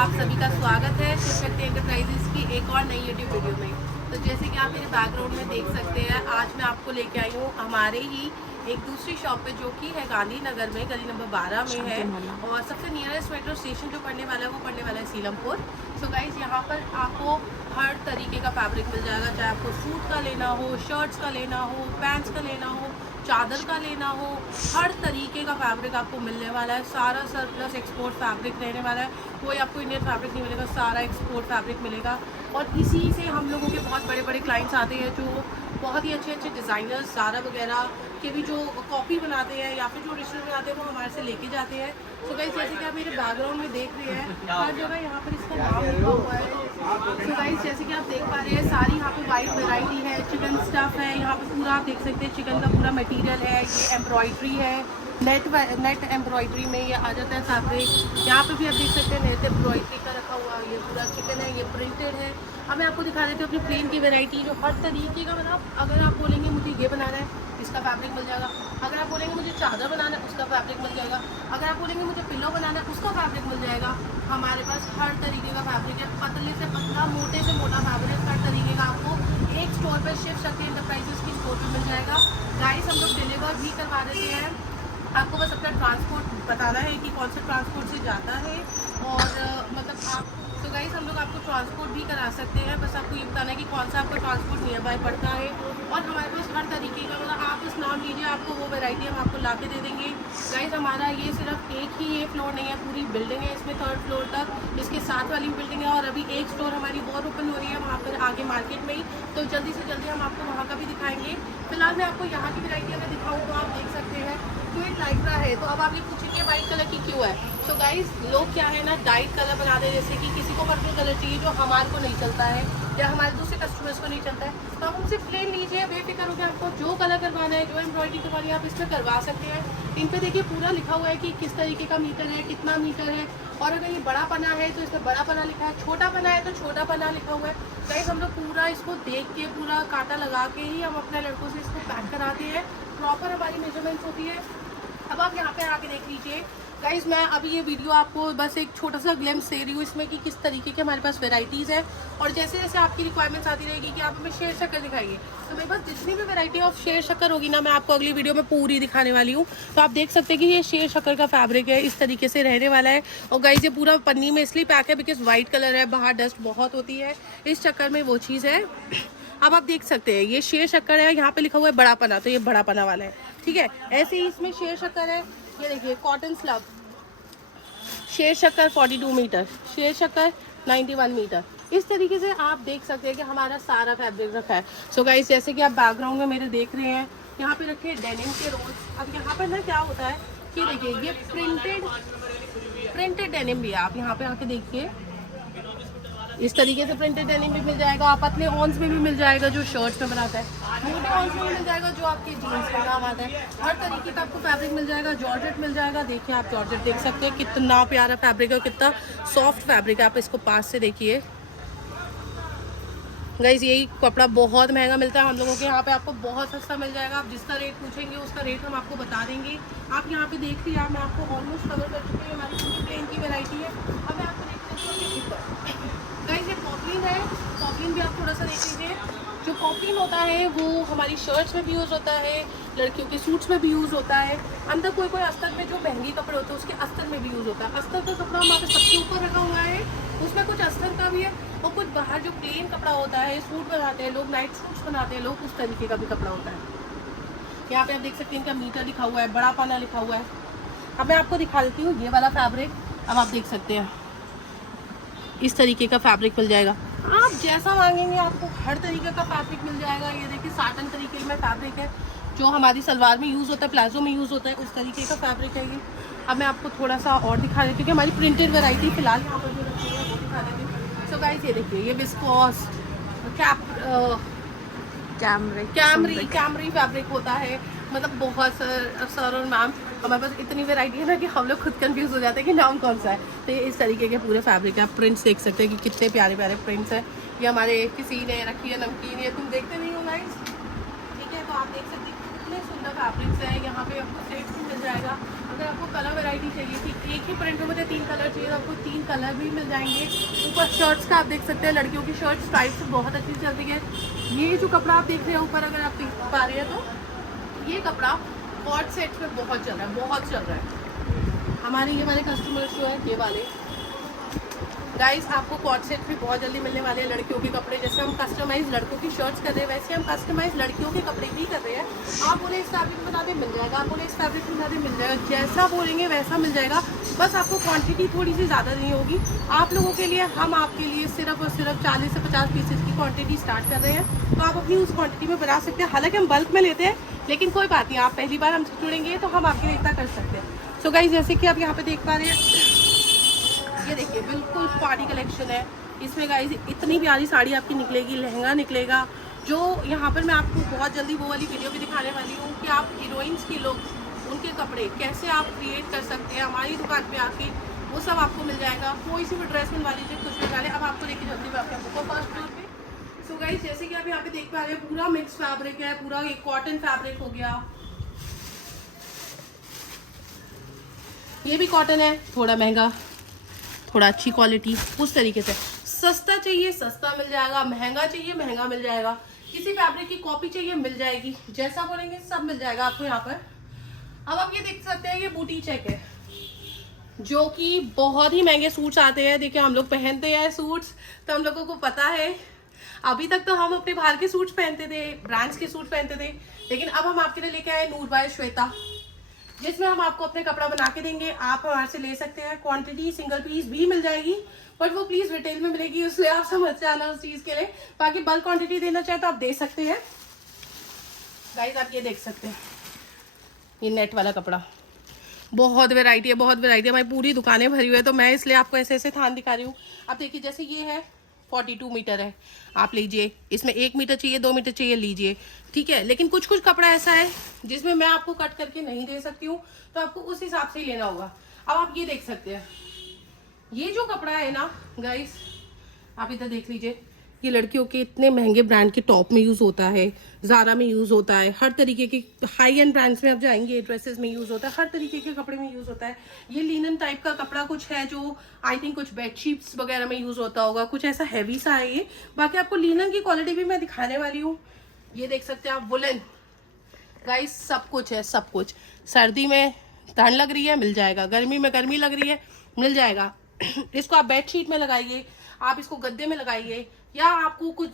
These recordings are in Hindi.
आप सभी का स्वागत है शिव शक्ति एंटरप्राइजेस की एक और नई यूट्यूब वीडियो में। तो जैसे कि आप मेरे बैकग्राउंड में देख सकते हैं, आज मैं आपको लेके आई हूँ हमारे ही एक दूसरी शॉप पे, जो कि है गांधीनगर में, गली नंबर 12 में है। और सबसे नियरेस्ट मेट्रो स्टेशन जो पड़ने वाला है वो पड़ने वाला है सीलमपुर। सो गाइज, यहाँ पर आपको हर तरीके का फैब्रिक मिल जाएगा, चाहे आपको सूट का लेना हो, शर्ट्स का लेना हो, पैंट्स का लेना हो, चादर का लेना हो, हर तरीके का फैब्रिक आपको मिलने वाला है। सारा सरप्लस एक्सपोर्ट फैब्रिक रहने वाला है, कोई आपको इंडियन फैब्रिक नहीं मिलेगा, सारा एक्सपोर्ट फैब्रिक मिलेगा। और इसी से हम लोगों के बहुत बड़े बड़े क्लाइंट्स आते हैं जो बहुत ही अच्छे अच्छे डिज़ाइनर्स ज़ारा वगैरह के भी जो कॉपी बनाते हैं या फिर जो ओरिजिनल बनाते हैं वो हमारे से लेके जाते हैं। सो गाइस, जैसे कि आप मेरे बैकग्राउंड में देख रहे हैं, हर जगह यहाँ पर इसका नाम लिखा हुआ है। सो गाइस, जैसे कि आप देख पा रहे हैं, सारी यहाँ पे वाइट वैरायटी है, चिकन स्टफ है, यहाँ पे पूरा आप देख सकते हैं चिकन का पूरा मटेरियल है। ये एम्ब्रॉयड्री है, नेट एम्ब्रॉयड्री में ये आ जाता है फैब्रिक। यहाँ पे भी आप देख सकते हैं नेट एम्ब्रॉयड्री का रखा हुआ, ये पूरा चिकन है, ये प्रिंटेड है। अब मैं आपको दिखा देती हूँ अपनी प्लेन की वैरायटी, जो हर तरीके का, मतलब अगर आप बोलेंगे मुझे ये बनाना है, इसका फैब्रिक मिल जाएगा। अगर आप बोलेंगे मुझे चादर बनाना है, उसका फैब्रिक मिल जाएगा। अगर आप बोलेंगे मुझे पिलो बनाना है, उसका फैब्रिक मिल जाएगा। हमारे पास हर तरीके का फैब्रिक है, पतले से पतला, मोटे से मोटा फैब्रिक, हर तरीके का आपको एक स्टोर पर, शिव शक्ति एंटरप्राइजेस की स्टोर पर मिल जाएगा। गाइस, हम लोग डिलीवर भी करवा देते हैं, आपको बस अपना ट्रांसपोर्ट बताना है कि कौन सा ट्रांसपोर्ट से जाता है। और मतलब आप, तो गाइस, हम लोग आपको ट्रांसपोर्ट भी करा सकते हैं, बस आपको ये बताना है कि कौन सा आपका ट्रांसपोर्ट नियर बाय पड़ता है। और हमारे पास हर तरीके का, मतलब आप बस नाम लीजिए, आपको वो वैरायटी हम आपको ला के दे देंगे। गाइस, हमारा ये सिर्फ एक ही ये फ्लोर नहीं है, पूरी बिल्डिंग है इसमें, 3rd फ्लोर तक इसके साथ वाली बिल्डिंग है। और अभी एक स्टोर हमारी और ओपन हो रही है वहाँ पर आगे मार्केट में ही, तो जल्दी से जल्दी हम आपको वहाँ का भी दिखाएंगे। फिलहाल मैं आपको यहाँ की वैरायटी अगर दिखाऊँ तो आप देख सकते हैं जो एक लाइक्रा है। तो अब आप ये पूछेंगे वाइट कलर की क्यों है। तो गाइस, लोग क्या है ना, डाइट कलर बना दे, जैसे कि किसी को पर्पल कलर चाहिए जो हमारे को नहीं चलता है या हमारे दूसरे कस्टमर्स को नहीं चलता है, तो आप हमसे प्लेन लीजिए, बेफिक्र हो के आपको जो कलर करवाना है, जो एम्ब्रॉयडरी करवानी है, आप इसमें करवा सकते हैं। इन पे देखिए पूरा लिखा हुआ है कि किस तरीके का मीटर है, कितना मीटर है। और अगर ये बड़ा पना है तो इसमें बड़ा पना लिखा है, छोटा पना है तो छोटा पना लिखा हुआ है। गाइस, हम लोग पूरा इसको देख के, पूरा कांटा लगा के ही हम अपने लड़कों से इसको पैक कराते हैं। प्रॉपर हमारी मेजरमेंट्स होती है। अब आप यहाँ पे आके देख लीजिए। गाइस, मैं अभी ये वीडियो आपको बस एक छोटा सा ग्लिम्स दे रही हूँ इसमें कि किस तरीके के हमारे पास वेराइटीज़ है। और जैसे जैसे आपकी रिक्वायरमेंट्स आती रहेगी कि आप हमें शेर शक्कर दिखाइए, तो मेरे पास जितनी भी वैरायटी ऑफ शेर शक्कर होगी ना, मैं आपको अगली वीडियो में पूरी दिखाने वाली हूँ। तो आप देख सकते हैं कि ये शेर शक्कर का फैब्रिक है, इस तरीके से रहने वाला है। और गाइस, ये पूरा पन्नी में इसलिए पैक है बिकॉज वाइट कलर है, बाहर डस्ट बहुत होती है, इस चक्कर में वो चीज़ है। अब आप देख सकते हैं ये शेर शक्कर है, यहाँ पे लिखा हुआ है बड़ा पना, तो ये बड़ा पना वाला है, ठीक है। ऐसे ही इसमें शेर शक्कर है, ये देखिए कॉटन स्लब, शेर शक्कर 42 मीटर, शेर शक्कर 91 मीटर। इस तरीके से आप देख सकते हैं कि हमारा सारा फैब्रिक रखा है। सो गाइस, जैसे कि आप बैकग्राउंड में मेरे देख रहे हैं, यहाँ पे रखे डेनिम के रोल्स। अब यहाँ पर ना क्या होता है कि देखिए, ये प्रिंटेड डेनिम भी है, आप यहाँ पे आके देखिए, इस तरीके से प्रिंटेड डेनिम भी मिल जाएगा। पतले ऑन्स में भी मिल जाएगा जो शर्ट्स में बनाता है, मोटे ऑन्स में भी मिल जाएगा जो आपके जीन्स में काम आता है। हर तरीके का आपको फैब्रिक मिल जाएगा। जॉर्जेट मिल जाएगा, देखिए आप जॉर्जेट देख सकते हैं, कितना प्यारा फैब्रिक है, कितना सॉफ्ट फैब्रिक है। आप इसको पास से देखिए। गाइस, यही कपड़ा बहुत महंगा मिलता है हम लोगों के यहाँ पे, आपको बहुत सस्ता मिल जाएगा। आप जिसका रेट पूछेंगे उसका रेट हम आपको बता देंगे। आप यहाँ पे देख लीजिए, मैं आपको ऑलमोस्ट कवर कर चुकी हूँ, हमारी पूरी प्लेन की वैरायटी है। अब मैं आपको देखते हैं गाइस, ये पॉपलिन है, पॉपलिन भी आप थोड़ा सा देख लीजिए। जो पॉपलिन होता है वो हमारी शर्ट्स में भी यूज़ होता है, लड़कियों के सूट्स में भी यूज़ होता है। अंदर कोई कोई अस्तर में जो महंगे कपड़े होते हैं उसके अस्तर में भी यूज़ होता है। अस्तर का कपड़ा हमारे सबके ऊपर रखा हुआ है, उसमें कुछ अस्तर का भी है और कुछ बाहर जो प्लेन कपड़ा होता है, सूट बनाते हैं लोग, नाइट सूट्स बनाते हैं लोग, उस तरीके का भी कपड़ा होता है। यहाँ पे आप देख सकते हैं इनका मीटर लिखा हुआ है, बड़ा पाना लिखा हुआ है। अब मैं आपको दिखा देती हूँ ये वाला फैब्रिक। अब आप देख सकते हैं इस तरीके का फैब्रिक मिल जाएगा, आप जैसा मांगेंगे आपको हर तरीके का फैब्रिक मिल जाएगा। ये देखिए साटन तरीके में फैब्रिक है, जो हमारी सलवार में यूज़ होता है, प्लाजो में यूज़ होता है, उस तरीके का फैब्रिक है ये। अब मैं आपको थोड़ा सा और दिखा देती हूँ कि हमारी प्रिंटेड वैरायटी फिलहाल यहाँ पर जो रखी है वो दिखा देती हूँ। सो गाइस, ये देखिए, ये विस्कोस कैमरी फैब्रिक होता है। मतलब बहुत सर और मैम, हमारे पास इतनी वैरायटी है ना कि हम लोग खुद कंफ्यूज हो जाते हैं कि नाम कौन सा है। तो ये इस तरीके के पूरे फैब्रिक है। आप प्रिंट्स देख सकते हैं कि कितने प्यारे प्यारे प्रिंट्स हैं। ये हमारे किसी ने रखी है नमकीन, ये तुम देखते नहीं हो गाइस, ठीक है। तो आप देख सकते हैं कितने सुंदर फैब्रिक्स हैं। यहाँ पे आपको सेट भी मिल जाएगा। अगर आपको कलर वैरायटी चाहिए थी, एक ही प्रिंट में मुझे 3 कलर चाहिए, तो आपको 3 कलर भी मिल जाएंगे। ऊपर शर्ट्स का आप देख सकते हैं, लड़कियों की शर्ट स्ट्राइप्स बहुत अच्छी चलती है। ये जो कपड़ा आप देख रहे हैं ऊपर, अगर आप देख पा रहे हैं तो ये कपड़ा कॉट सेट में बहुत चल रहा है, बहुत चल रहा है। हमारे कस्टमर्स जो है ये वाले गाइस, आपको कॉट सेट भी बहुत जल्दी मिलने वाले हैं। लड़कियों के कपड़े जैसे हम कस्टमाइज लड़कों की शर्ट्स कर रहे हैं, वैसे हम कस्टमाइज लड़कियों के कपड़े भी कर रहे हैं। आप बोले इस फैब्रिक में बता दें, मिल जाएगा। आप बोले इस फैब्रिक में बता दें, मिल जाएगा। जैसा बोलेंगे वैसा मिल जाएगा। बस आपको क्वांटिटी थोड़ी सी ज़्यादा नहीं होगी। आप लोगों के लिए, हम आपके लिए सिर्फ और सिर्फ 40 से 50 पीसेज की क्वान्टिटी स्टार्ट कर रहे हैं, तो आप अपनी उस क्वान्टिटी में बना सकते हैं। हालाँकि हम बल्क में लेते हैं, लेकिन कोई बात नहीं, आप पहली बार हमसे जुड़ेंगे तो हम आपके लिए इतना कर सकते हैं। सो गाइस, जैसे कि आप यहाँ पे देख पा रहे हैं, ये देखिए बिल्कुल पार्टी कलेक्शन है। इसमें गाइस इतनी प्यारी साड़ी आपकी निकलेगी, लहंगा निकलेगा। जो यहाँ पर मैं आपको बहुत जल्दी वो वाली वीडियो भी दिखाने वाली हूँ कि आप हीरोइंस की लोग, उनके कपड़े कैसे आप क्रिएट कर सकते हैं हमारी दुकान पे आके, वो सब आपको मिल जाएगा। कोई सी भी ड्रेस बनवा लीजिए, कुछ भी बना ले। अब आपको लेके चलती हूँ आपके फर्स्ट फ्लोर पे। सो गाइस, जैसे कि आप यहाँ पे देख पा रहे हैं, पूरा मिक्स फैब्रिक है, पूरा एक कॉटन फैब्रिक हो गया। ये भी कॉटन है, थोड़ा महंगा, थोड़ा अच्छी क्वालिटी, उस तरीके से। सस्ता चाहिए सस्ता मिल जाएगा, महंगा चाहिए महंगा मिल जाएगा, किसी फैब्रिक की कॉपी चाहिए मिल जाएगी, जैसा बोलेंगे सब मिल जाएगा आपको यहाँ पर। अब आप ये देख सकते हैं, ये बूटी चेक है, जो कि बहुत ही महंगे सूट्स आते हैं। देखिए हम लोग पहनते हैं सूट्स, तो हम लोगों को पता है। अभी तक तो हम अपने बाहर के सूट्स पहनते थे, ब्रांड्स के सूट पहनते थे, लेकिन अब हम आपके लिए लेके आए नूर बाय श्वेता, जिसमें हम आपको अपने कपड़ा बना के देंगे। आप हमारे से ले सकते हैं, क्वांटिटी सिंगल पीस भी मिल जाएगी, बट वो प्लीज रिटेल में मिलेगी, इसलिए आप समझ जाना उस चीज के लिए। बाकी बल्क क्वांटिटी देना चाहे तो आप दे सकते हैं। गाइस, आप ये देख सकते हैं, ये नेट वाला कपड़ा, बहुत वैरायटी है, बहुत वैरायटी है। हमारी पूरी दुकानें भरी हुई है, तो मैं इसलिए आपको ऐसे ऐसे थान दिखा रही हूँ। आप देखिए, जैसे ये है 42 मीटर है, आप लीजिए। इसमें 1 मीटर चाहिए, 2 मीटर चाहिए, लीजिए, ठीक है। लेकिन कुछ कुछ कपड़ा ऐसा है जिसमें मैं आपको कट करके नहीं दे सकती हूँ, तो आपको उस हिसाब से ही लेना होगा। अब आप ये देख सकते हैं, ये जो कपड़ा है ना गाइस, आप इधर देख लीजिए। ये लड़कियों के इतने महंगे ब्रांड के टॉप में यूज़ होता है, ज़ारा में यूज़ होता है, हर तरीके के हाई एंड ब्रांड्स में आप जाएंगे, ड्रेसेस में यूज़ होता है, हर तरीके के कपड़े में यूज़ होता है। ये लिनन टाइप का कपड़ा कुछ है, जो आई थिंक कुछ बेडशीट्स वगैरह में यूज़ होता होगा, कुछ ऐसा हैवी सा है ये। बाकी आपको लिनन की क्वालिटी भी मैं दिखाने वाली हूँ। ये देख सकते हैं आप, वुलन गाइस, सब कुछ है, सब कुछ। सर्दी में ठंड लग रही है, मिल जाएगा। गर्मी में गर्मी लग रही है, मिल जाएगा। इसको आप बेडशीट में लगाइए, आप इसको गद्दे में लगाइए, या आपको कुछ,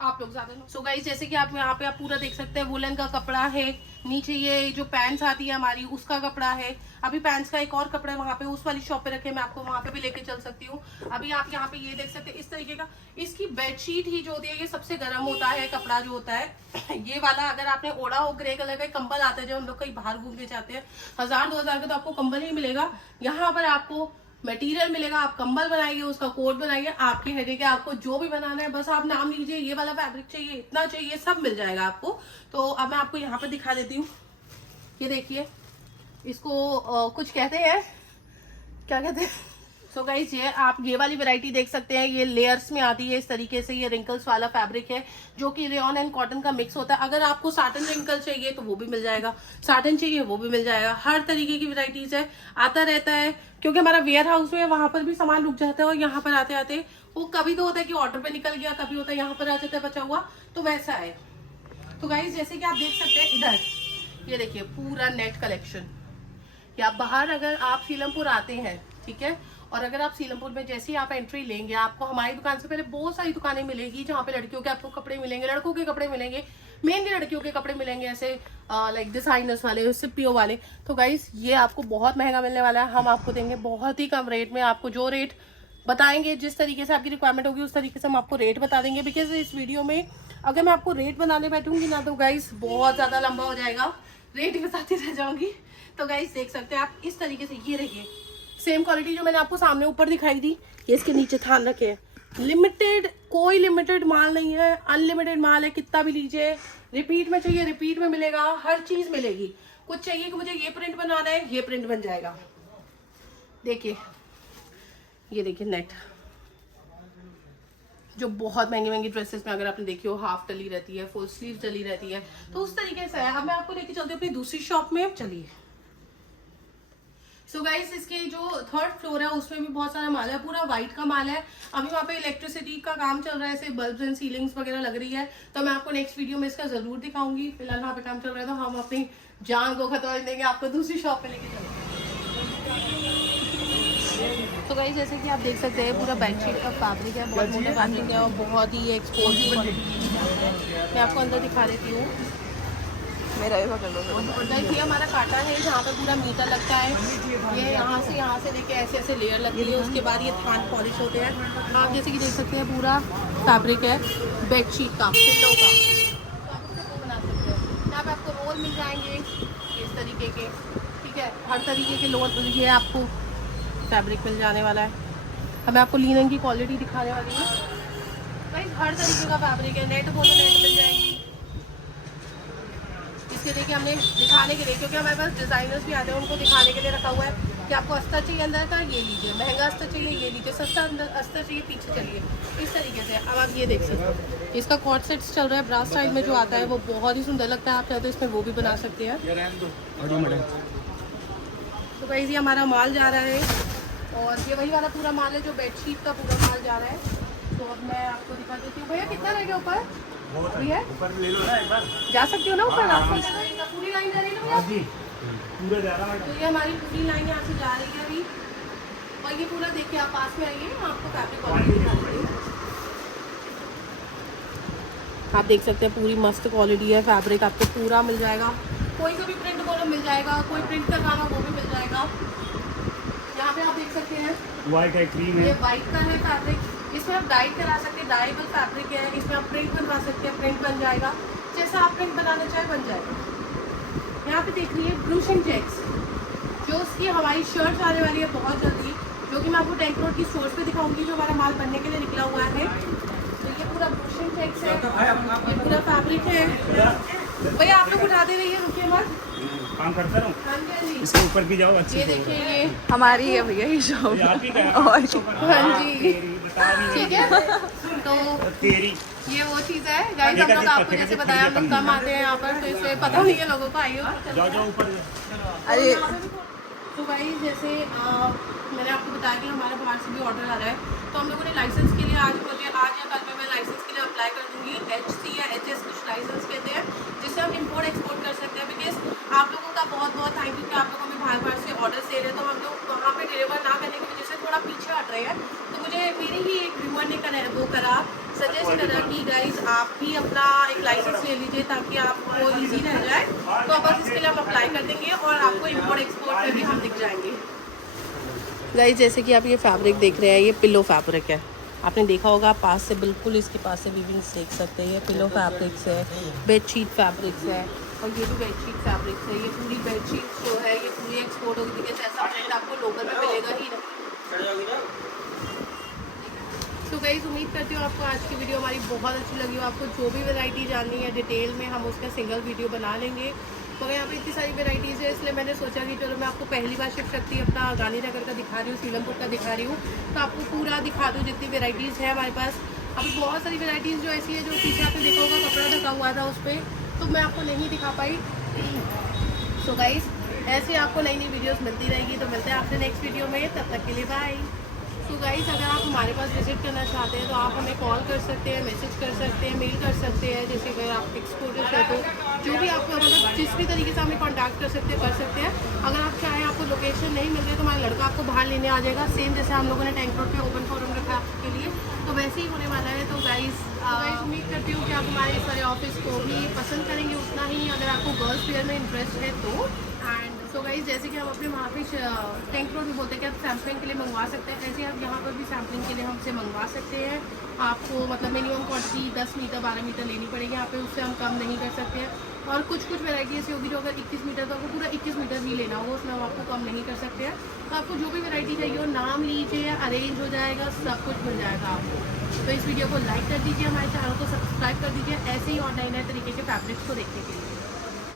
आप लोग ज्यादा। सो गाइस, जैसे कि आप यहाँ पे आप पूरा देख सकते हैं, वुलन का कपड़ा है। नीचे ये जो पैंट्स आती है हमारी, उसका कपड़ा है। अभी पैंट्स का एक और कपड़ा है वहाँ पे, उस वाली शॉप पे रखे, मैं आपको वहाँ पे भी लेके चल सकती हूँ। अभी आप यहाँ पे ये देख सकते हैं, इस तरीके का। इसकी बेडशीट ही जो होती है, ये सबसे गर्म होता है कपड़ा जो होता है। ये वाला अगर आपने ओढ़ा हो, ग्रे कलर का कंबल आता है, जब हम लोग कहीं बाहर घूम के जाते हैं, 1000-2000 का तो आपको कंबल ही मिलेगा। यहाँ पर आपको मटेरियल मिलेगा, आप कंबल बनाइए, उसका कोट बनाइए, आपकी हेडेक है। आपको जो भी बनाना है, बस आप नाम लीजिए, ये वाला फैब्रिक चाहिए, इतना चाहिए, सब मिल जाएगा आपको। तो अब मैं आपको यहाँ पर दिखा देती हूँ। ये देखिए, इसको कुछ कहते हैं, क्या कहते हैं। सो गाइस, ये आप ये वाली वैरायटी देख सकते हैं, ये लेयर्स में आती है इस तरीके से। ये रिंकल्स वाला फैब्रिक है, जो कि रेयॉन एंड कॉटन का मिक्स होता है। अगर आपको साटन रिंकल चाहिए तो वो भी मिल जाएगा, साटन चाहिए वो भी मिल जाएगा। हर तरीके की वैरायटीज है, आता रहता है, क्योंकि हमारा वेयर हाउस में वहां पर भी सामान रुक जाता है, और यहाँ पर आते आते वो कभी तो होता है कि ऑर्डर पे निकल गया, कभी होता है यहाँ पर आ जाता है बचा हुआ, तो वैसा है। तो गाइस, जैसे कि आप देख सकते हैं, इधर ये देखिए पूरा नेट कलेक्शन। या बाहर अगर आप सीलमपुर आते हैं, ठीक है, और अगर आप सीलमपुर में जैसे ही आप एंट्री लेंगे, आपको हमारी दुकान से पहले बहुत सारी दुकानें मिलेगी, जहाँ पे लड़कियों के आपको कपड़े मिलेंगे, लड़कों के कपड़े मिलेंगे, मेनली लड़कियों के कपड़े मिलेंगे, ऐसे लाइक डिजाइनर्स वाले, सिपियो वाले। तो गाइस, ये आपको बहुत महंगा मिलने वाला है, हम आपको देंगे बहुत ही कम रेट में। आपको जो रेट बताएंगे, जिस तरीके से आपकी रिक्वायरमेंट होगी, उस तरीके से हम आपको रेट बता देंगे। बिकॉज इस वीडियो में अगर मैं आपको रेट बनाने बैठूंगी ना, तो गाइस बहुत ज्यादा लंबा हो जाएगा, रेट बताती रह जाऊंगी। तो गाइस, देख सकते हैं आप इस तरीके से, ये रहिए सेम क्वालिटी जो मैंने आपको सामने ऊपर दिखाई दी, ये इसके नीचे थान रखे हैं। लिमिटेड, कोई लिमिटेड माल नहीं है, अनलिमिटेड माल है, कितना भी लीजिए। रिपीट में चाहिए, रिपीट में मिलेगा, हर चीज मिलेगी। कुछ चाहिए कि मुझे ये प्रिंट बनवाना है, ये प्रिंट बन जाएगा। देखिए, ये देखिए नेट, जो बहुत महंगी महंगी ड्रेसेस में अगर आपने देखी हो, हाफ डली रहती है, फुल स्लीव डली रहती है, तो उस तरीके से है। अब मैं आपको लेके चलती हूँ अपनी दूसरी शॉप में। चलिए, सो गाइस इसके जो 3rd फ्लोर है उसमें भी बहुत सारा माल है, पूरा व्हाइट का माल है। अभी वहाँ पे इलेक्ट्रिसिटी का काम चल रहा है, ऐसे बल्ब्स एंड सीलिंग्स वगैरह लग रही है, तो मैं आपको नेक्स्ट वीडियो में इसका जरूर दिखाऊंगी। फिलहाल वहाँ पे काम चल रहा है तो हम अपनी जान को खतरा देंगे, आपको दूसरी शॉप पे लेके चलेंगे। तो गाइस जैसे कि आप देख सकते हैं पूरा बेडशीट का फैब्रिक है, बहुत मोटा फैब्रिक है और बहुत ही एक्सपोर्ट क्वालिटी। मैं आपको अंदर दिखा देती हूँ। मेरा भी पकड़ लो। ये हमारा काटा है जहाँ पे पूरा मीटर लगता है, ये यहाँ से लेके ऐसे ऐसे लेयर लगती है, उसके बाद ये थान पॉलिश होते हैं। आप जैसे कि देख सकते हैं पूरा फैब्रिक है बेडशीट का, पिल्लो का, तो आप उससे वो बना सकते हैं। यहाँ पे आपको रोल मिल जाएंगे इस तरीके के, ठीक है, हर तरीके के लोन ये आपको फैब्रिक मिल जाने वाला है। अब मैं आपको लिनन की क्वालिटी दिखाने वाली हूँ। भाई हर तरीके का फैब्रिक है, नेट बोलो नेट मिल जाएंगी। इसके देखिए हमने दिखाने के लिए, क्योंकि हमारे पास डिज़ाइनर्स भी आते हैं, उनको दिखाने के लिए रखा हुआ है कि आपको अस्तर चाहिए अंदर का ये लीजिए, महंगा अस्तर चाहिए ये लीजिए, सस्ता अस्तर चाहिए पीछे चलिए, इस तरीके से। अब आप ये देख सकते हैं इसका कॉर्ड सेट्स चल रहा है, ब्रास स्टाइल में जो आता है वो बहुत ही सुंदर लगता है। आप चाहते हो इसमें वो भी बना सकते हैं। तो गाइस ये हमारा माल जा रहा है और ये वही वाला पूरा माल है जो बेडशीट का पूरा माल जा रहा है। तो अब मैं आपको दिखा देती हूँ। भैया कितना रहेगा ऊपर? भैया जा सकती हो ना ऊपर? आपको पूरी लाइन जा रही है ना भैया? पूरा जा रहा है। तो ये हमारी पूरी लाइन यहाँ से जा रही है अभी, और ये पूरा देखिए आप पास में आइए, आपको फैब्रिक क्वालिटी दिखा देती हूँ। आप देख सकते हैं पूरी मस्त क्वालिटी है, फैब्रिक आपको पूरा मिल जाएगा, कोई सा भी प्रिंट बोलो मिल जाएगा, कोई प्रिंट करवाना वो भी मिल जाएगा। यहाँ पे आप देख सकते हैं व्हाइट है, क्रीम है, ये व्हाइट का है फैब्रिक, इसमें आप डाई करा सकते हैं, डाइबल फैब्रिक है, इसमें आप प्रिंट बनवा सकते हैं, प्रिंट बन जाएगा, जैसा आप प्रिंट बनाना चाहे बन जाएगा। यहाँ पे देख रही है ब्रूशन चेक्स, जो उसकी हमारी शर्ट आने वाली है बहुत जल्दी, जो कि मैं आपको टैंक रोड की स्टोर्स पे दिखाऊंगी, जो हमारा माल बनने के लिए निकला हुआ है। तो ये पूरा ब्रूशन चेक्स है, ये पूरा फैब्रिक है। भैया आप लोग उठाते रहिए, रुकिए मत, काम करता रहूं। हाँ जी इसके ऊपर भी जाओ अच्छे ये देखिए ये हमारी है भैया ये शॉप। और हाँ जी ठीक है। तो तेरी ये वो चीज़ है गाइस, हम लोग आपको जैसे बताया हम लोग कम आते हैं यहाँ पर, तो इससे पता नहीं है लोगों को। आइए जाओ ऊपर। अरे तो गाइस जैसे मैंने आपको बताया कि हमारे बाहर से भी ऑर्डर आ रहा है, तो हम लोगों ने लाइसेंस के लिए आज या कल में मैं लाइसेंस के लिए अप्लाई कर दूँगी। HC या HS कुछ लाइसेंस कहते हैं, जिससे हम इंपोर्ट एक्सपोर्ट कर सकते हैं। बिकॉज आप लोगों का बहुत बहुत थैंक यू कि आप लोगों में बाहर से ऑर्डर दे रहे हैं, तो हम लोग वहाँ पे डिलीवर ना करने की वजह से थोड़ा पीछे हट रहे हैं। तो मुझे मेरी ही एक व्यूअर ने वो करा, सजेस्ट करा कि गाइज आप भी अपना एक लाइसेंस ले लीजिए ताकि आपको ईजी रह जाए। तो बस इसके लिए हम अप्लाई कर देंगे और आपको इंपोर्ट एक्सपोर्ट में भी हम दिख जाएंगे। गाइज जैसे कि आप ये फैब्रिक देख रहे हैं, ये पिलो फैब्रिक है, आपने देखा होगा पास से, बिल्कुल इसके पास से वीविंग्स देख सकते हैं। ये पिलो फैब्रिक्स है, बेडशीट फैब्रिक्स है, और ये भी बेडशीट फैब्रिक्स है। ये पूरी बेडशीट जो है ये पूरी एक्सपोर्ट होगी, बिकॉज ऐसा प्रिंट आपको लोकल में मिलेगा ही नहीं। तो गाइस उम्मीद करती हूँ आपको आज की वीडियो हमारी बहुत अच्छी लगी हो। आपको जो भी वैरायटी जाननी है डिटेल में हम उसका सिंगल वीडियो बना लेंगे। तो यहाँ पे इतनी सारी वेराइटीज़ है, इसलिए मैंने सोचा कि चलो मैं आपको पहली बार शिव शक्ति अपना गांधीनगर का दिखा रही हूँ, सीलमपुर का दिखा रही हूँ, तो आपको पूरा दिखा दूँ जितनी वेराइटीज़ है हमारे पास। अभी बहुत सारी वेराइटीज़ जो ऐसी है जो पीछे आपने देखा होगा कपड़ा ढका हुआ था उस पर, तो मैं आपको नहीं दिखा पाई। सो गाइस ऐसे आपको नई नई वीडियोस मिलती रहेगी, तो मिलते हैं आपसे नेक्स्ट वीडियो में, तब तक के लिए बाय। तो गाइस अगर आप हमारे पास विजिट करना चाहते हैं तो आप हमें कॉल कर सकते हैं, मैसेज कर सकते हैं, मेल कर सकते हैं। जैसे अगर आप एक्सपोर्टर है तो जो भी आपको मतलब जिस भी तरीके से हमें कॉन्टैक्ट कर सकते हैं। अगर आप चाहें आपको लोकेशन नहीं मिल रही तो हमारा लड़का आपको बाहर लेने आ जाएगा, सेम जैसे हम लोगों ने टैंक रोड पे ओपन फोरम रखा है आपके लिए, तो वैसे ही होने वाला है। तो गाइस उम्मीद करती हूँ कि आप हमारे इस सारे ऑफिस को भी पसंद करेंगे उतना ही, अगर आपको गर्ल्स वेयर में इंटरेस्ट है तो। एंड सो गाइस जैसे कि हम अपने वहाँ पे टैंक रोड में बोलते हैं कि आप सैम्पलिंग के लिए मंगवा सकते हैं, ऐसे आप यहाँ पर भी सैम्पलिंग के लिए हमसे मंगवा सकते हैं। आपको मतलब मिनिमम क्वांटिटी 10 मीटर 12 मीटर लेनी पड़ेगी यहाँ पे, उससे हम कम नहीं कर सकते हैं। और कुछ वेराइटी ऐसी होगी जो अगर 21 मीटर तो आपको पूरा 21 मीटर ही लेना होगा, उसमें हम आपको कम नहीं कर सकते हैं। तो आपको जो भी वैरायटी चाहिए हो नाम लीजिए, अरेंज हो जाएगा, सब कुछ मिल जाएगा आपको। तो इस वीडियो को लाइक कर दीजिए, हमारे चैनल को सब्सक्राइब कर दीजिए ऐसे ही और नए नए तरीके के फैब्रिक्स को देखने के लिए।